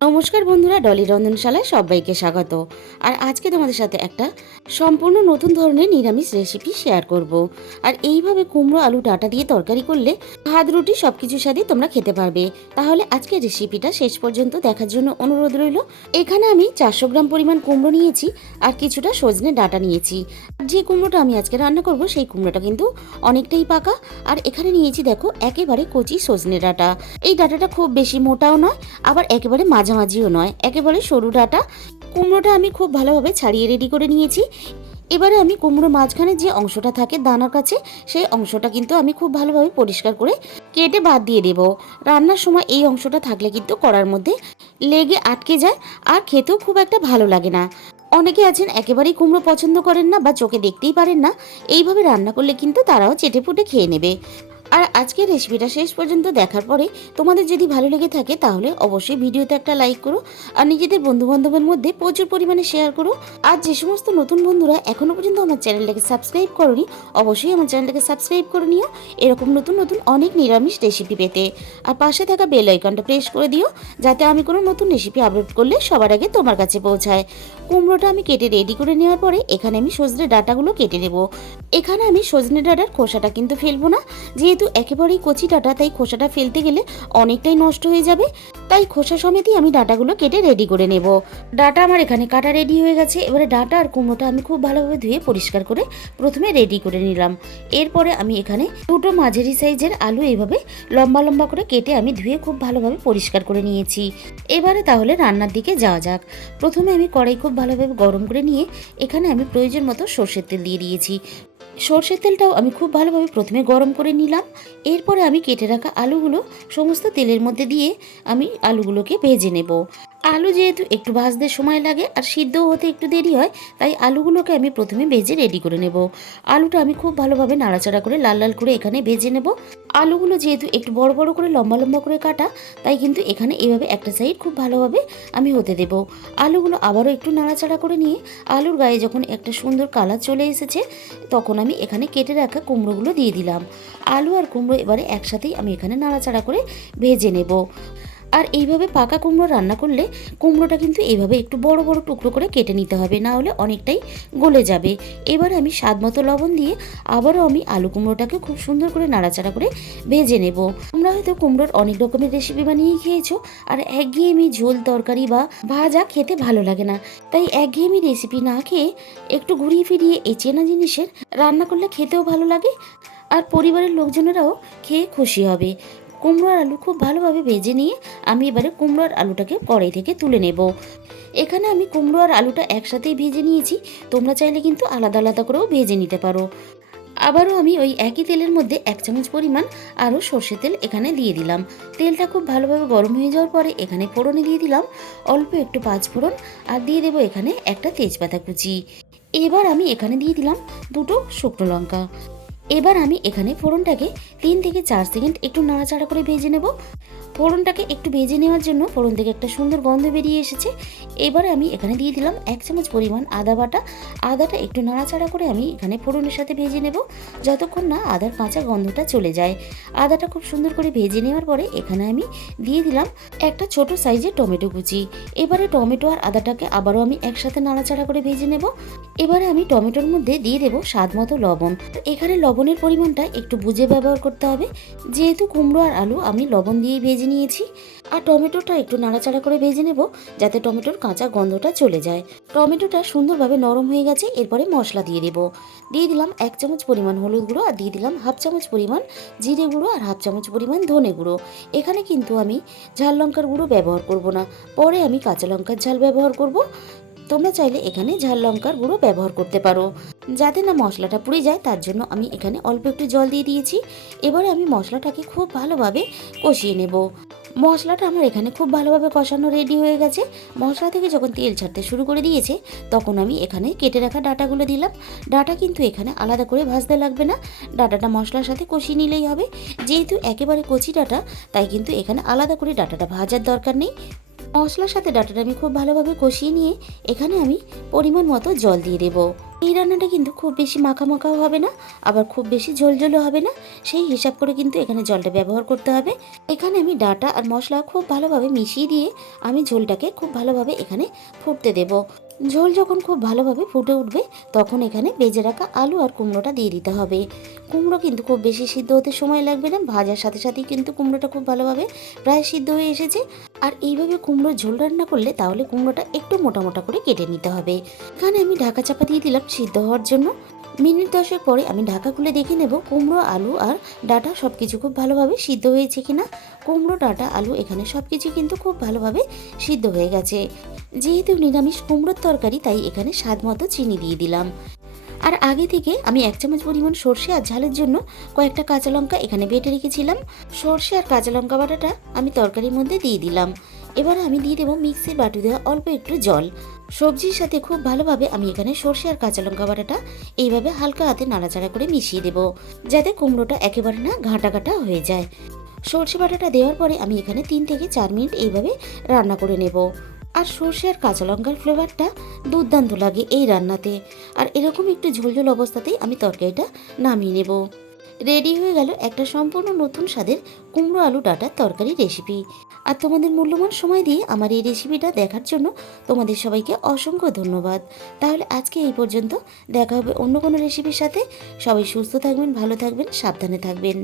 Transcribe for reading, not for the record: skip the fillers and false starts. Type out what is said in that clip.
নমস্কার বন্ধুরা, ডলির রন্ধনশালায় সবাইকে স্বাগত। আর আজকে তোমাদের সাথে একটা সম্পূর্ণ নতুন ধরনের নিরামিষ রেসিপি শেয়ার করব। আর এইভাবে কুমড়ো আলু ডাঁটা দিয়ে তরকারি করলে ভাত রুটি সব কিছুর সাথে তোমরা খেতে পারবে। তাহলে আজকের রেসিপিটা শেষ পর্যন্ত দেখার জন্য অনুরোধ রইল। এখানে আমি 400 গ্রাম পরিমাণ কুমড়ো নিয়েছি আর কিছুটা সজনে ডাঁটা নিয়েছি। যে কুমড়োটা আমি আজকে রান্না করব সেই কুমড়োটা কিন্তু অনেকটাই পাকা। আর এখানে নিয়েছি দেখো একেবারে কচি সজনে ডাঁটা। এই ডাঁটাটা খুব বেশি মোটাও নয়, আবার একেবারে মাঝামাঝিও নয়, একেবারে সরু ডাঁটা। কুমড়োটা আমি খুব ভালোভাবে ছাড়িয়ে রেডি করে নিয়েছি। এবারে আমি কুমড়ো মাঝখানে যে অংশটা থাকে দানার কাছে, সেই অংশটা কিন্তু আমি খুব ভালোভাবে পরিষ্কার করে কেটে বাদ দিয়ে দেব। রান্নার সময় এই অংশটা থাকলে কিন্তু কড়ার মধ্যে লেগে আটকে যায় আর খেতেও খুব একটা ভালো লাগে না। অনেকে আছেন একেবারেই কুমড়ো পছন্দ করেন না বা চোখে দেখতেই পারেন না, এইভাবে রান্না করলে কিন্তু তারাও চেটে পুটে খেয়ে নেবে। আর আজকের রেসিপিটা শেষ পর্যন্ত দেখার পরে তোমাদের যদি ভালো লেগে থাকে তাহলে অবশ্যই ভিডিওতে একটা লাইক করো আর নিজেদের বন্ধুবান্ধবের মধ্যে প্রচুর পরিমাণে শেয়ার করো। আর যে সমস্ত নতুন বন্ধুরা এখনও পর্যন্ত আমার চ্যানেলটাকে সাবস্ক্রাইব করোনি, অবশ্যই আমার চ্যানেলটাকে সাবস্ক্রাইব করে নিও এরকম নতুন নতুন অনেক নিরামিষ রেসিপি পেতে। আর পাশে থাকা বেল আইকনটা প্রেস করে দিও যাতে আমি কোনো নতুন রেসিপি আপলোড করলে সবার আগে তোমার কাছে পৌঁছায়। কুমড়োটা আমি কেটে রেডি করে নেওয়ার পরে এখানে আমি সজনে ডাঁটাগুলো কেটে নেব। এখানে আমি সজনে ডাঁটার খোসাটা কিন্তু ফেলবো না, যেহেতু একেবারেই কচি ডাঁটা, তাই খোসাটা ফেলতে গেলে অনেকটাই নষ্ট হয়ে যাবে। তাই খোসা সমেতই আমি ডাঁটাগুলো কেটে রেডি করে নেব। ডাঁটা আমার এখানে কাটা রেডি হয়ে গেছে। এবারে ডাঁটা আর কুমড়োটা আমি খুব ভালোভাবে ধুয়ে পরিষ্কার করে প্রথমে রেডি করে নিলাম। এরপরে আমি এখানে দুটো মাঝারি সাইজের আলু এইভাবে লম্বা লম্বা করে কেটে আমি ধুয়ে খুব ভালোভাবে পরিষ্কার করে নিয়েছি। এবারে তাহলে রান্নার দিকে যাওয়া যাক। প্রথমে আমি কড়াই খুব ভালোভাবে গরম করে নিয়ে এখানে আমি প্রয়োজন মতো সর্ষের তেল দিয়ে দিয়েছি। সর্ষের তেলটাও আমি খুব ভালোভাবে প্রথমে গরম করে নিলাম। এরপরে আমি কেটে রাখা আলুগুলো সমস্ত তেলের মধ্যে দিয়ে আমি আলুগুলোকে ভেজে নেব। আলু যেহেতু একটু ভাজতে সময় লাগে আর সিদ্ধও হতে একটু দেরি হয়, তাই আলুগুলোকে আমি প্রথমে ভেজে রেডি করে নেব। আলুটা আমি খুব ভালোভাবে নাড়াচাড়া করে লাল লাল করে এখানে ভেজে নেব। আলুগুলো যেহেতু একটু বড় বড় করে লম্বা লম্বা করে কাটা, তাই কিন্তু এখানে এভাবে একটা সাইড খুব ভালোভাবে আমি হতে দেব। আলুগুলো আবারও একটু নাড়াচাড়া করে নিয়ে আলুর গায়ে যখন একটা সুন্দর কালার চলে এসেছে, তখন আমি এখানে কেটে রাখা কুমড়োগুলো দিয়ে দিলাম। আলু আর কুমড়ো এবারে একসাথেই আমি এখানে নাড়াচাড়া করে ভেজে নেব। আর এইভাবে পাকা কুমড়ো রান্না করলে কুমড়োটা কিন্তু এইভাবে একটু বড় বড় টুকরো করে কেটে নিতে হবে, না হলে অনেকটাই গলে যাবে। এবার আমি স্বাদ মতো লবণ দিয়ে আবারও আমি আলু কুমড়োটাকে খুব সুন্দর করে নাড়াচাড়া করে ভেজে নেব। তোমরা হয়তো কুমড়োর অনেক রকমের রেসিপি বানিয়ে খেয়েছো, আর একঘেয়েমি ঝোল তরকারি বা ভাজা খেতে ভালো লাগে না। তাই একঘেয়েমি রেসিপি না খেয়ে একটু ঘুরিয়ে ফিরিয়ে এই চেনা জিনিসের রান্না করলে খেতেও ভালো লাগে আর পরিবারের লোকজনেরাও খেয়ে খুশি হবে। কুমড়ো আর আলু খুব ভালোভাবে ভেজে নিয়ে আমি এবারে কুমড়ো আর আলুটাকে কড়াই থেকে তুলে নেব। এখানে আমি কুমড়ো আর আলুটা একসাথেই ভেজে নিয়েছি, তোমরা চাইলে কিন্তু আলাদা আলাদা করেও ভেজে নিতে পারো। আবারও আমি ওই একই তেলের মধ্যে 1 চামচ পরিমাণ আরও সর্ষের তেল এখানে দিয়ে দিলাম। তেলটা খুব ভালোভাবে গরম হয়ে যাওয়ার পরে এখানে ফোড়নে দিয়ে দিলাম অল্প একটু 5 ফোড়ন, আর দিয়ে দেবো এখানে একটা তেজপাতা কুচি। এবার আমি এখানে দিয়ে দিলাম দুটো শুকনো লঙ্কা। এবার আমি এখানে ফোড়নটাকে 3 থেকে 4 সেকেন্ড একটু নাড়াচাড়া করে ভেজে নেব। ফোড়নটাকে একটু ভেজে নেওয়ার জন্য ফোড়ন থেকে একটা সুন্দর গন্ধ বেরিয়ে এসেছে। এবারে আমি এখানে দিয়ে দিলাম 1 চামচ পরিমাণ আদা বাটা। আদাটা একটু নাড়াচাড়া করে আমি এখানে ফোড়নের সাথে ভেজে নেব যতক্ষণ না আদার কাঁচা গন্ধটা চলে যায়। আদাটা খুব সুন্দর করে ভেজে নেওয়ার পরে এখানে আমি দিয়ে দিলাম একটা ছোট সাইজের টমেটো কুচি। এবারে টমেটো আর আদাটাকে আবারও আমি একসাথে নাড়াচাড়া করে ভেজে নেব। এবারে আমি টমেটোর মধ্যে দিয়ে দেবো স্বাদ মতো লবণ। এখানে লবণের পরিমাণটা একটু বুঝে ব্যবহার করতে হবে, যেহেতু কুমড়ো আর আলু আমি লবণ দিয়ে ভেজে নিয়েছি। আর টমেটোটা একটু নাড়াচাড়া করে ভেজে নেব যাতে টমেটোর কাঁচা গন্ধটা চলে যায়। টমেটোটা সুন্দরভাবে নরম হয়ে গেছে। এরপরে মশলা দিয়ে দেব। দিয়ে দিলাম 1 চামচ পরিমাণ হলুদ গুঁড়ো, আর দিয়ে দিলাম 1/2 চামচ পরিমাণ জিরে গুঁড়ো আর 1/2 চামচ পরিমাণ ধনে গুঁড়ো। এখানে কিন্তু আমি ঝাল লঙ্কার গুঁড়ো ব্যবহার করব না, পরে আমি কাঁচা লঙ্কার ঝাল ব্যবহার করব। তোমরা চাইলে এখানে ঝাল লঙ্কার গুঁড়ো ব্যবহার করতে পারো। যাতে না মশলাটা পুড়ে যায় তার জন্য আমি এখানে অল্প একটু জল দিয়ে দিয়েছি। এবারে আমি মশলাটাকে খুব ভালোভাবে কষিয়ে নেব। মশলাটা আমার এখানে খুব ভালোভাবে কষানো রেডি হয়ে গেছে। মশলা থেকে যখন তেল ছাড়তে শুরু করে দিয়েছে তখন আমি এখানে কেটে রাখা ডাঁটাগুলো দিলাম। ডাঁটা কিন্তু এখানে আলাদা করে ভাজতে লাগবে না, ডাঁটাটা মশলার সাথে কষিয়ে নিলেই হবে। যেহেতু একেবারে কচি ডাঁটা, তাই কিন্তু এখানে আলাদা করে ডাঁটাটা ভাজার দরকার নেই। মশলার সাথে ডাঁটাটা আমি খুব ভালোভাবে কষিয়ে নিয়ে এখানে আমি পরিমাণ মতো জল দিয়ে দেবো। এই রান্নাটা কিন্তু খুব বেশি মাখা মাখাও হবে না, আবার খুব বেশি ঝোলঝোলও হবে না। সেই হিসাব করে কিন্তু এখানে জলটা ব্যবহার করতে হবে। এখানে আমি ডাঁটা আর মশলা খুব ভালোভাবে মিশিয়ে দিয়ে আমি ঝোলটাকে খুব ভালোভাবে এখানে ফুটতে দেব। ঝোল যখন খুব ভালোভাবে ফুটে উঠবে তখন এখানে ভেজে রাখা আলু আর কুমড়োটা দিয়ে দিতে হবে। কুমড়ো কিন্তু খুব বেশি সিদ্ধ হতে সময় লাগবে না, ভাজার সাথে সাথেই কিন্তু কুমড়োটা খুব ভালোভাবে প্রায় সিদ্ধ হয়ে এসেছে। আর এইভাবে কুমড়োর ঝোল রান্না করলে তাহলে কুমড়োটা একটু মোটা মোটা করে কেটে নিতে হবে। এখানে আমি ঢাকা চাপা দিয়ে দিলাম সিদ্ধ হওয়ার জন্য। মিনিট 10 পরে আমি ঢাকা খুলে দেখে নেব কুমড়ো, আলু আর ডাঁটা সব কিছু খুব ভালোভাবে সিদ্ধ হয়েছে কিনা। কুমড়ো, ডাঁটা, আলু এখানে সব কিছু কিন্তু খুব ভালোভাবে সিদ্ধ হয়ে গেছে। যেহেতু নিরামিষ কুমড়োর তরকারি তাই এখানে স্বাদ মতো চিনি দিয়ে দিলাম। আর আগে থেকে আমি 1 চামচ পরিমাণ সর্ষে আর ঝালের জন্য কয়েকটা কাঁচা লঙ্কা এখানে বেটে রেখেছিলাম। সর্ষে আর কাঁচা লঙ্কা বাটাটা আমি তরকারির মধ্যে দিয়ে দিলাম। এবার আমি দিয়ে দেবো মিক্সির বাটি দেওয়া অল্প একটু জল। সবজির সাথে খুব ভালোভাবে আমি এখানে সর্ষে আর কাঁচা লঙ্কা বাটাটা এইভাবে হালকা হাতে নাড়াচাড়া করে মিশিয়ে দেবো, যাতে কুমড়োটা একেবারে না ঘাঁটা ঘাঁটা হয়ে যায়। সর্ষে বাটাটা দেওয়ার পরে আমি এখানে 3 থেকে 4 মিনিট এইভাবে রান্না করে নেব। আর সর্ষে আর কাঁচা লঙ্কার ফ্লেভারটা দুর্দান্ত লাগে এই রান্নাতে। আর এরকম একটু ঝোলঝোল অবস্থাতেই আমি তরকারিটা নামিয়ে নেব। রেডি হয়ে গেল একটা সম্পূর্ণ নতুন স্বাদের কুমড়ো আলু ডাঁটার তরকারি রেসিপি। আর তোমাদের মূল্যবান সময় দিয়ে আমার এই রেসিপিটা দেখার জন্য তোমাদের সবাইকে অসংখ্য ধন্যবাদ। তাহলে আজকে এই পর্যন্ত, দেখা হবে অন্য কোনো রেসিপির সাথে। সবাই সুস্থ থাকবেন, ভালো থাকবেন, সাবধানে থাকবেন।